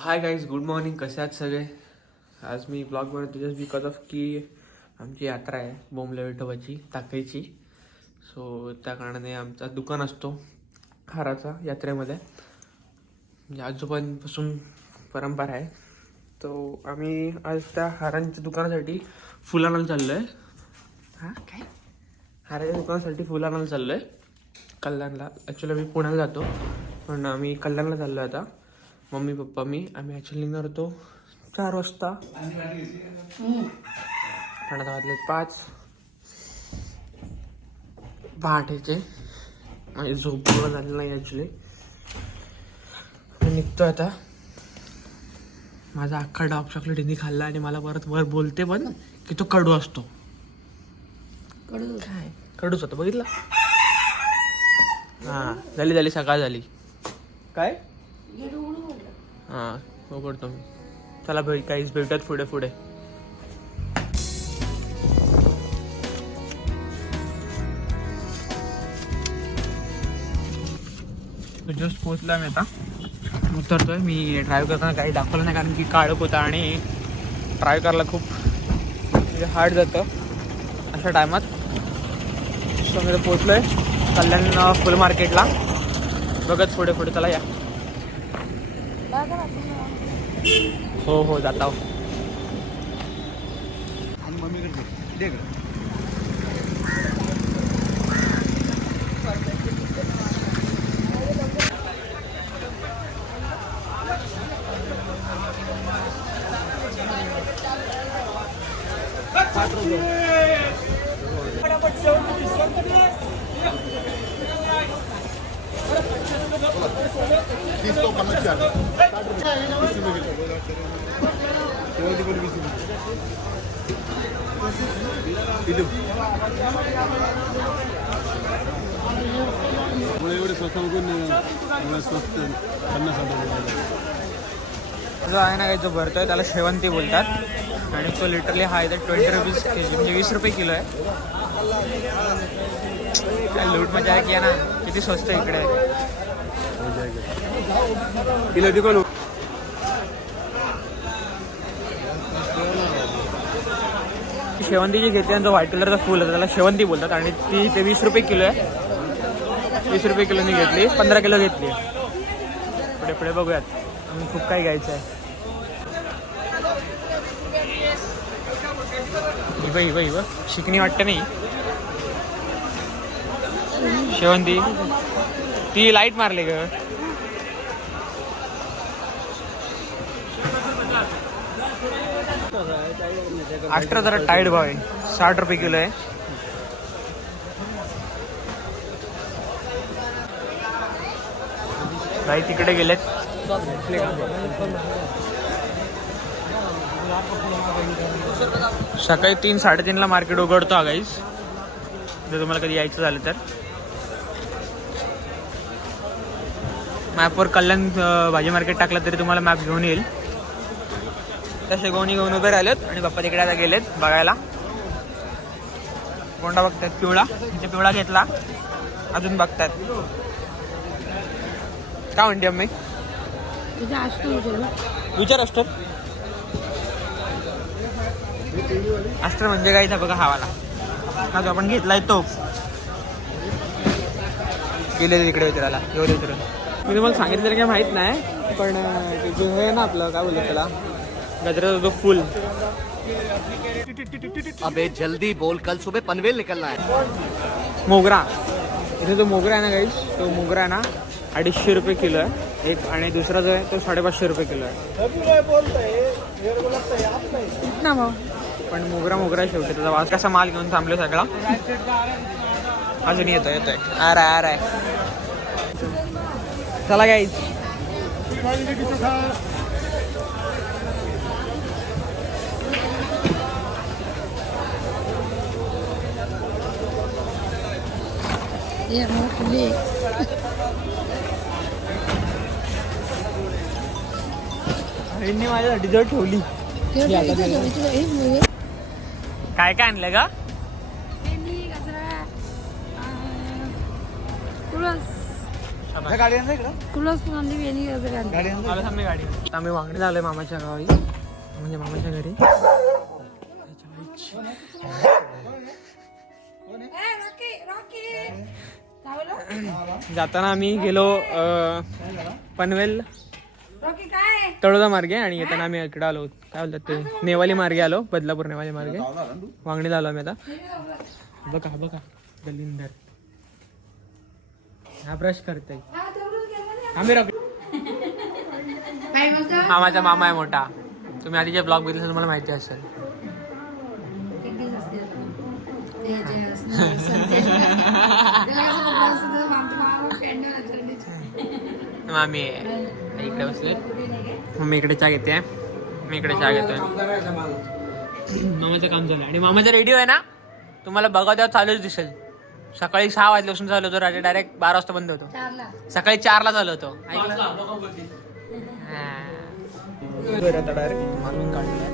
Hi guys, good morning. कसे आहात सगळे? आज मी ब्लॉग बनवतो जस्ट बिकॉज ऑफ की आमची यात्रा आहे बोंबला विठोबाची टाकायची. सो त्या कारणाने आमचा दुकान असतो हाराचा यात्रेमध्ये, म्हणजे आजोबांपासून परंपरा आहे. तो आम्ही आज त्या हारांच्या दुकानासाठी फुलं आणायला चाललो आहे. हां काय हाराच्या दुकानासाठी फुलं आणायला चाललो आहे कल्याणला. ॲक्च्युली मी पुण्याला जातो, पण आम्ही कल्याणला चाललो आहे आता. मम्मी पप्पा मी आम्ही ॲक्च्युली निघणार होतो 4 वाजता, पण आता वाजले 5 पहाटेचे. म्हणजे झोप पूर्ण झाली नाही ॲक्च्युली. निघतो आता. माझा अख्खा डार्क चॉकलेट हिने खाल्ला आणि मला परत वर बोलते पण की तो कडू असतो. काय कडूच होतं बघितलं. हां झाली सकाळ झाली. काय हां उघडतो मी. चला काहीच भेटत पुढे पुढे. जस्ट पोचला मी आता, उतरतोय. मी ड्राईव्ह करताना काही दाखवलं नाही कारण की काळोख होता आणि ड्राईव्ह करायला खूप म्हणजे हार्ड जातं अशा टायमात. सो मी पोचलो आहे कल्याण फुल मार्केटला. बघत पुढे पुढे चला या. हो जाता हो. आणि मम्मीकडे दे गं. एवढे स्वस्त स्वस्त 50 जो आहे ना काही जो भरतोय त्याला शेवंती बोलतात आणि तो लिटरली हा इथं 20 रुपीज के जी, म्हणजे 20 रुपये किलो आहे. काय लूट मजा आहे की ना, किती स्वस्त इकडे किलो दिको. शेवंती जी घेतली आणि जो व्हाईट कलरचा फुल आहे त्याला शेवंती बोलतात आणि ती ते 20 रुपये किलो आहे. 20 रुपये किलोनी घेतली, 15 किलो घेतली. पुढे पुढे बघूयात, खूप काही घ्यायचं आहे. हिवा शिकणी वाटतं नाही शेवंती. ती लाईट मारली ग. एक्स्ट्रा जरा टाईट भाव आहे. 60 रुपये किलो आहे. काही तिकडे गेलेत. सकाळी 3-3:30 मार्केट उघडतो हा गाईस, जर तुम्हाला कधी यायचं झालं तर. मॅपवर कल्याण भाजी मार्केट टाकलं तरी तुम्हाला मॅप घेऊन येईल. तसे गोणी घेऊन उभे राहिलेत आणि बाप्पा तिकडे आता गेलेत बघायला. कोंडा बघतात पिवळा, म्हणजे पिवळा घेतला. अजून बघतात काय म्हणते अम्मी. विचार अस्टर म्हणजे काय इथं बघा हवाला हा जो आपण घेतलाय तो. गेले तिकडे विचारायला एवढे विचार. मी तुम्हाला सांगितलं काय माहित नाही, पण ते जो आहे ना आपलं काय बोलतो त्याला, गजराचा जो फुल. अबे जल्दी बोल, कल सुबह पनवेल निकलना है. मोगरा, इथे जो मोगरा आहे ना गाईस, तो मोगरा आहे ना 250 रुपये किलो आहे एक, आणि दुसरा जो आहे तो 550 रुपये किलो आहे. ना भाऊ पण मोगरा शेवटी त्याचा वास. कसा माल घेऊन थांबलो सगळा. अजून येतोय आर चला गाईज. आईने माझ्यासाठी जर ठेवली. काय काय आणलं का? गाडी आणलं इकडं गाडी आम्ही वांगडे झालोय मामाच्या गावी म्हणजे मामाच्या घरी. जाताना आम्ही गेलो पनवेल तळोदा मार्गे आणि येताना आम्ही इकडे आलो काय बोलतात ते नेवाली मार्गे आलो बदलापूर नेवाली मार्गे वांगणी झालो आम्ही आता. बघा बघा गलिंदर हा ब्रश करते आम्ही मामाचा मामा आहे मोठा. तुम्ही आधीचे ब्लॉग बघितले तुम्हाला माहिती असेल. मामी इकडे बसले मम्मी इकडे चहा घेते मी इकडे चहा घेतोय. मामाचं काम झालं आणि मामाचा रेडिओ आहे ना तुम्हाला बघा तेव्हा चालूच दिसेल. सकाळी 6 वाजल्यापासून चालू होतो रात्री डायरेक्ट 12 वाजता बंद होतो. सकाळी 4ला चालू होतो. डायरेक्ट मारून काढले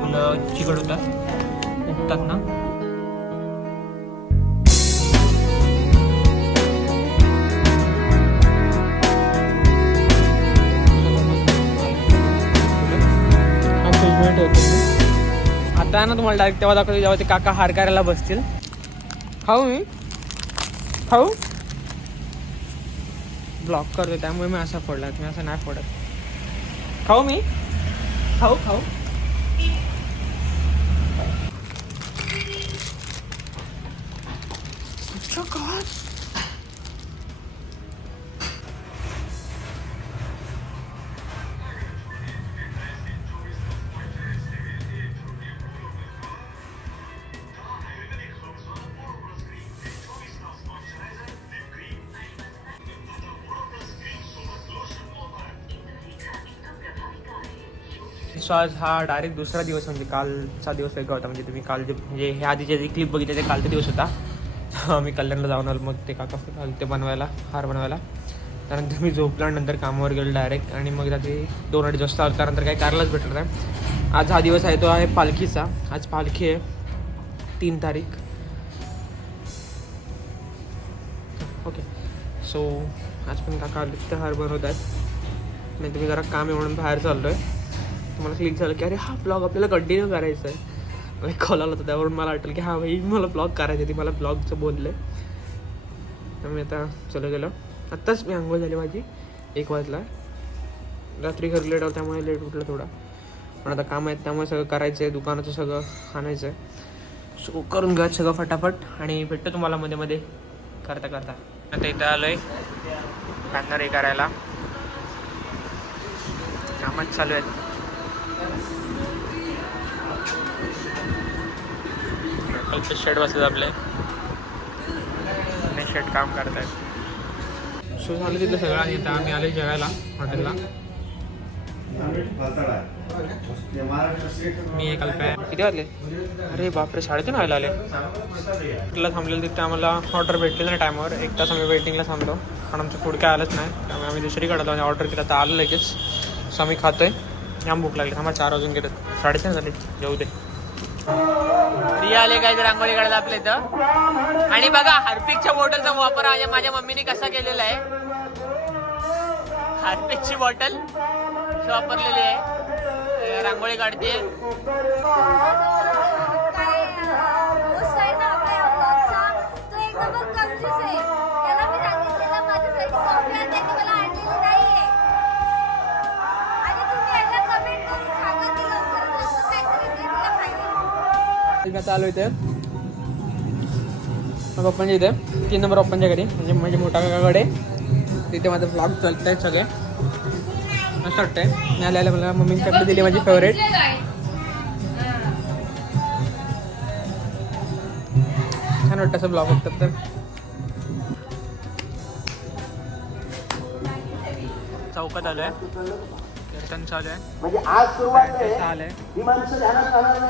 फुलं चिकट होतात उठतात ना. आता ना तुम्हाला डायरेक्ट तेव्हा दाखवतो जेव्हा ते काका हार करायला बसतील. खाऊ मी खाऊ ब्लॉक करतो त्यामुळे मी असा फोडला मी असं नाही फोडत. खाऊ मी खाऊ खाऊ सो आज हा डायरेक्ट दुसरा दिवस म्हणजे कालचा दिवस वेगळा होता. म्हणजे तुम्ही काल जे म्हणजे ह्या आधीचे जे क्लिप बघितले ते कालचा दिवस होता. मी कल्याणला जाऊन आलो मग ते काका ते बनवायला हार बनवायला. त्यानंतर मी झोपल्यानंतर कामावर गेलो डायरेक्ट आणि मग रात्री 2-2:30 वाजता आलो. त्यानंतर काही कारलाच भेटलं नाही. आज हा दिवस आहे तो आहे पालखीचा. आज पालखी आहे 3 तारीख. ओके सो आज पण काका आले ते हार बनवत आहेत. नाही तुम्ही जरा काम आहे म्हणून बाहेर चाललो आहे. मला क्लिक झालं की अरे हा ब्लॉग आपल्याला कंटिन्यू करायचा आहे. कॉल आला होता त्यावरून मला वाटलं की हा भाई मला ब्लॉग करायचं आहे. ती मला ब्लॉगचं बोललं त्यामुळे आता चलो गेलो. आत्ताच मी आंघोळ झाली माझी 1 वाजला. रात्री घरी लेट आलं त्यामुळे लेट उठलं थोडा. पण आता काम आहेत त्यामुळे सगळं करायचं आहे. दुकानाचं सगळं आणायचं आहे. सो करून घ्या सगळं फटाफट आणि भेटतं तुम्हाला मध्ये मध्ये करता करता. आता इथं आलो आहे बॅनर हे करायला. कामच चालू आहेत. शेड बसले आपले शेड काम करत आहेत. सो झालं तिथलं सगळं आणि आता आम्ही आलो जेवायला हॉटेलला. मी एक अल्प आहे. किती वाजले अरे बापरे 3:30 व्हायला आले. हॉटेलला थांबलेलं तिथे आम्हाला ऑर्डर भेटलेलं नाही टायमावर. 1 तास आम्ही वेटिंगला थांबलो पण आमचं फूड काय आलंच नाही. त्यामुळे आम्ही दुसरीकडे आलो आणि ऑर्डर केलं तर आलं लगेच. सो आम्ही खातोय. याम भूक लागली. आम्हाला 4 वाजून गेलं 4:30 झाले. जाऊ दे. रिया आले काय रांगोळी काढायला आपल्या इथं. आणि बघा हार्पिकच्या बॉटलचा वापर माझ्या मम्मीने कसा केलेला आहे. हार्पिकची बॉटल वापरलेली आहे. रांगोळी काढते. आलो इथे पप्पांच्या इथे 3 नंबर पप्पांच्या घरी म्हणजे माझ्या मोठ्या काकाकडे. तिथे माझं ब्लॉग चालत आहेत सगळे. मस्त वाटतंय. मी आल्याला मला मम्मीने चटणी दिली माझी फेवरेट. छान वाटतं असं ब्लॉग बघतात तर. चौकात आलो आहे. कीर्तन चालू आहे. साल आहे.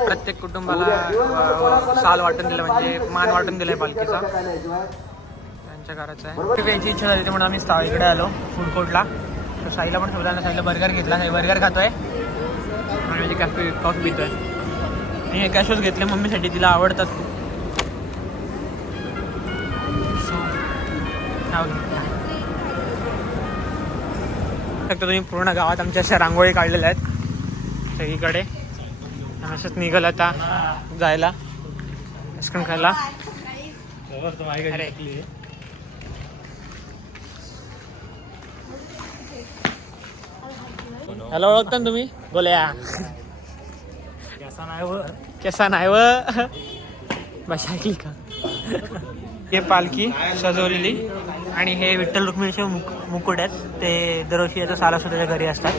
प्रत्येक कुटुंबाला साल वाटून दिलं म्हणजे मान वाटून दिलाय पालखीचा. त्यांच्या घराचं आहे. यायची इच्छा झाली म्हणून आम्ही इकडे आलो फूड कोर्टला. तर साईला पण ठेवला. साईला बर्गर घेतला. साई बर्गर खातोय आणि म्हणजे कॉफी पितोय. मी कॅशूज घेतले मम्मीसाठी. तिला आवडतात. फक्त तुम्ही पूर्ण गावात आमच्या अशा रांगोळी काढलेल्या आहेत सगळीकडे. असंच निघाल आता जायला आईस्क्रीम खायला. अरे हॅलो, ओळखता ना तुम्ही? बोलया कसा नाही व बस ऐकली का? हे पालखी सजवलेली आणि हे विठ्ठल रुक्मिणीचे मुकुट आहेत. ते दरवर्षी याचा साला सुद्धा घरी असतात.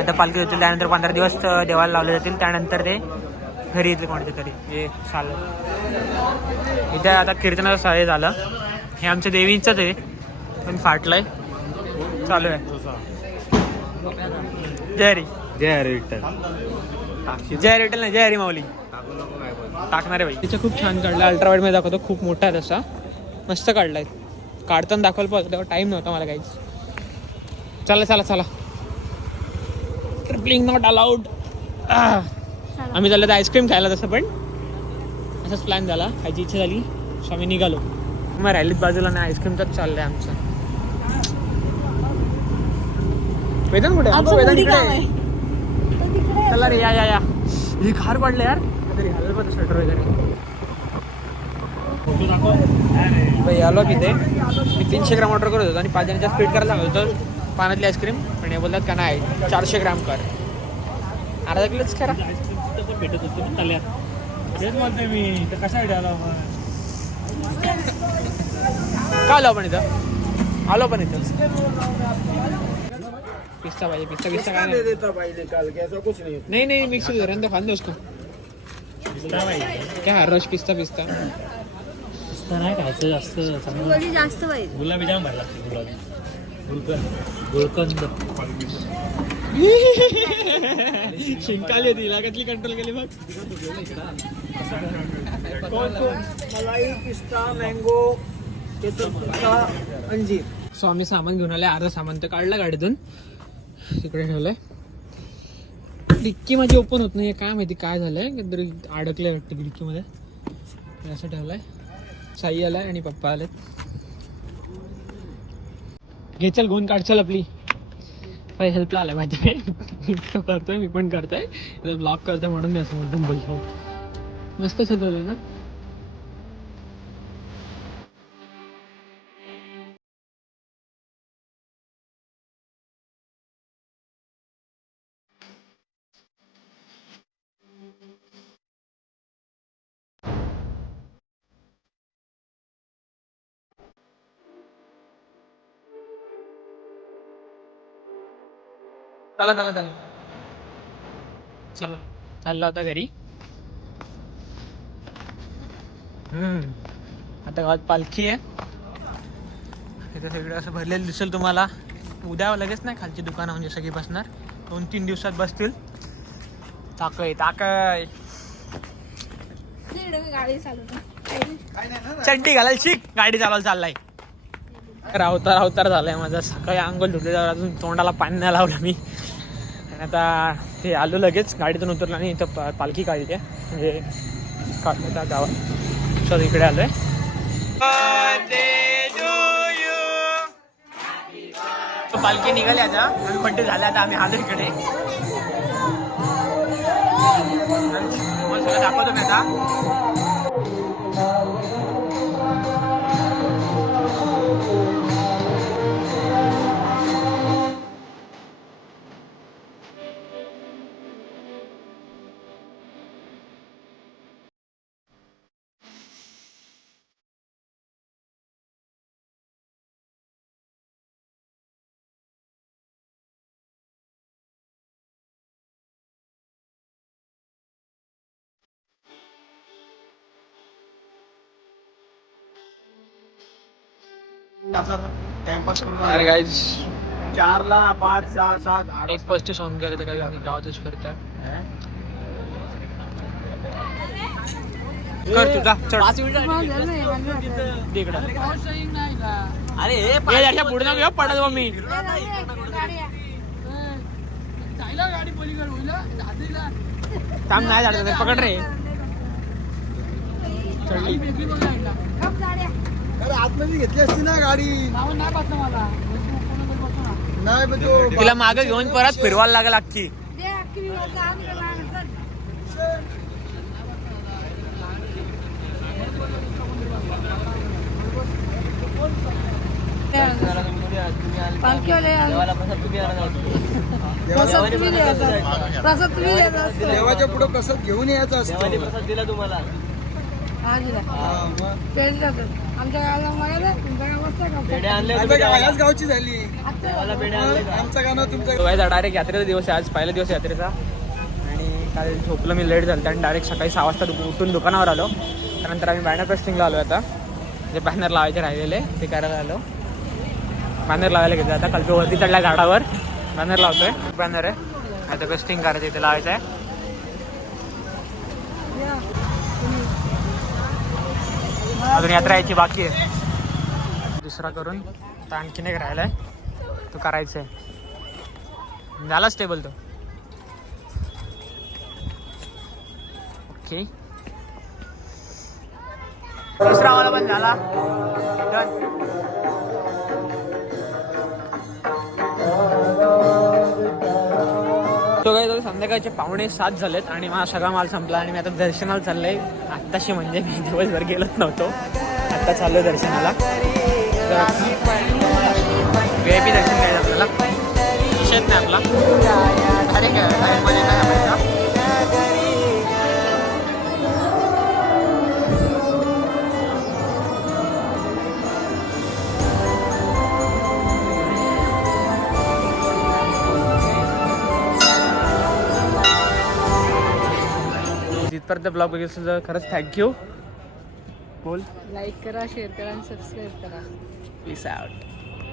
आता पालखी होतील त्यानंतर 15 दिवस देवाला लावले जातील. त्यानंतर ते घरी येतील कोणते तरी हे साल. इथे आता कीर्तनाचं साळे झालं. हे आमच्या देवींचंच आहे पण फाटलंय चालू आहे. जय हरी जय हरी विठ्ठल. जय हरी विठ्ठल नाही, जय हरी माऊली टाकणारे बाई. तिचं खूप छान काढलं. अल्ट्रावाईड मध्ये दाखवतो. खूप मोठा आहे तसा, मस्त काढलाय. काढताना दाखवायला पाहिजे तेव्हा टाइम नव्हता मला काहीच. चला चला चला, ट्रिपलिंग नॉट अलाउड. आम्ही चाललो तर आईस्क्रीम खायला. तसं पण असाच प्लॅन झाला, खायची इच्छा झाली सो आम्ही निघालो. मग राहिलीत बाजूला नाही आईस्क्रीमचाच चाललंय आमचं. वेदन कुठे? वेदन इकडे. चला रे, या या या. ही खार पडले यार. तरी हलल पण स्वेटर वगैरे. फोटो दाखव भाई. आलो तिथे मी 300 ग्राम ऑर्डर करत होतो आणि 5 जणांच्या स्पीड करायला सांगत होतो पाण्यातली आईस्क्रीम. पण हे बोलतात का नाही 400 ग्राम कर. अर्धा किलोच करा. भेटत होतो ना चालल्या. तेच म्हणतोय मी तर कशा आला का आलो आपण इथं. आलो पण इथं पिस्ता पाहिजे. पिस्ता पिस्ता काय नाही नाही मिक्स रंदा खान दो उसको. क्या रश पिस्ता पिस्ता नाही खायचं जास्त. जास्त पाहिजे. गुलाबी जाम भरला लागते. गुलकंद शिंकाली होती लागतली कंट्रोल केली बघ. मलाई, पिस्ता, मँगो, केसर पिस्ता, अंजीर. सो आम्ही सामान घेऊन आले. अर्ध सामान तर काढलं गाडीतून, तिकडे ठेवलंय. डिक्की माझी ओपन होत नाही, काय माहिती काय झालंय. काहीतरी अडकलंय वाटतं डिक्कीमध्ये. असं ठेवलंय. साई आलाय आणि पप्पा आलेत. घे चल घेऊन काढ चल आपली. हेल्पला आलाय माझ्या. करतोय मी पण करतोय. ब्लॉग करतोय म्हणून मी असं म्हणतो बोलतो. मस्त सजवलं ना. चला चला चला चला चाललो आता घरी. आता गावात पालखी आहे. इथं सगळं असं भरलेलं दिसेल तुम्हाला. उद्या लगेच नाही खालची दुकानं म्हणजे सगळी बसणार. 2-3 दिवसात बसतील. ताकय ताकय. गाडी चालवतो. चड्डी घालायला शिक. गाडी चालवायला चाललाय. अवतार झालाय माझा. सकाळी अंघोळ धुतल्यावर अजून तोंडाला पाणी नाही लावलं मी. आणि आता ते आलो लगेच गाडीतून उतरलं आणि इथं पालखी काढली आहे. म्हणजे काढलं त्या गावात. सो इकडे आलोय. पालखी निघाली आता. आम्ही पट्टी झाल्या आता. आम्ही आलो इकडे. सगळं दाखवतो मी आता. अरे गाईज 4ला 5, 6, 7, 8. 1:35 होऊन गेले तर काही आम्ही गावातच फिरतात. कर तुझा चढ. 5 मिनिटं तिकडं. अरे याच्या पुढे ना घेऊ पडत मग मी. थांब नाही झालं पकड रे. अरे आतमध्ये घेतली असती ना गाडी. नाही पण तो तिला मागे घेऊन परत फिरवायला लागेल अख्खी. देवाच्या पुढे प्रसाद घेऊन यायचा असतो. याच गावची झाली आमचं गाणं तुमचं. डायरेक्ट यात्रेचा दिवस आहे आज, पहिला दिवस यात्रेचा. आणि काल झोपलं मी, लेट झालं आणि डायरेक्ट सकाळी 6 वाजता उठून दुकानावर आलो. त्यानंतर आम्ही बॅनर पेस्टिंगला आलो. आता जे बॅनर लावायचे राहिलेले ते करायला आलो. बॅनर लावायला घेतलं आता. काल तो वरती चढल्या झाडावर बॅनर लावतोय. बॅनर आहे आता पेस्टिंग करायचं, इथे लावायचं आहे. अजून यात्रा यायची बाकी आहे. दुसरा करून तर आणखीन एक राहिलाय, तो करायचा आहे. झाला स्टेबल तो. ओके, दुसरा वाला पण झाला. तो काय, संध्याकाळचे 6:45 झालेत आणि माझा सगळा माल संपला आणि मी आता दर्शनाला चाललंय. आत्ताशी म्हणजे मी दिवसभर गेलोच नव्हतो, आत्ता चाललो दर्शनाला. VIP दर्शन घ्यायचं आपल्याला, विषयच नाही आपला. अरे जिथपर्यंत ब्लॉग बघितलं खरंच थँक्यू. बोल. लाईक करा, शेअर करा आणि सबस्क्राईब करा. Peace out.